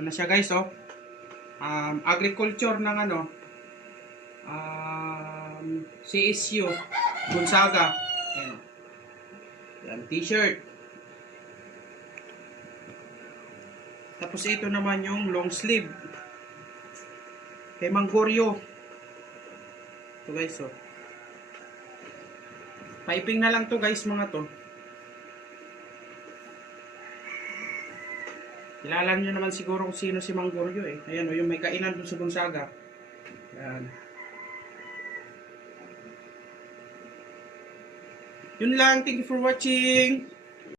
Ito na siya guys, oh. Agriculture ng ano, CSU, Gonzaga. Ayan. Yan, t-shirt. Tapos ito naman yung long sleeve. Kay Manggoryo. Ito guys, oh. Piping na lang to guys, mga to. Kilala nyo naman siguro kung sino si Manggoryo eh. Ayan, oh, yung may kainan dun sa Gonzaga. Ayan. Yun lang. Thank you for watching.